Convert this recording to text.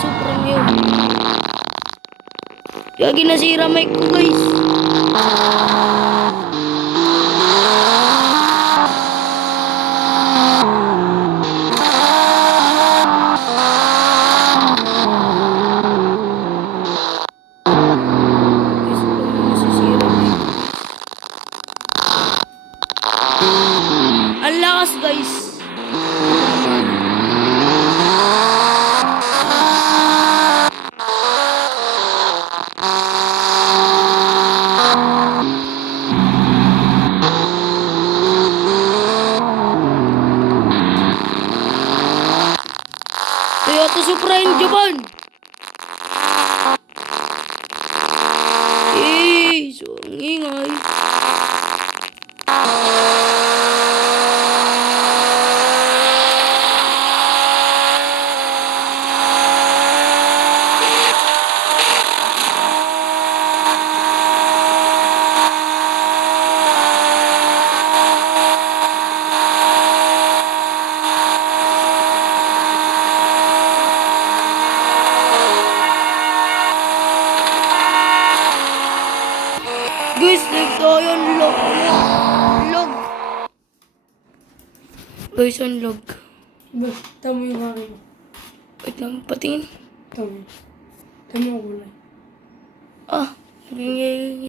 Supra ngayon. Gagi nasira mic ko guys. Guys, paano nasisira mic ko? Ang lakas guys. Toyota Supra in Japan. So ang ingay. Guys, nagtayan log. Log. Guys, ang log. Ba, tama yung akin. Wait lang, patingin. Tama. Tama yung kulay. Ah, naging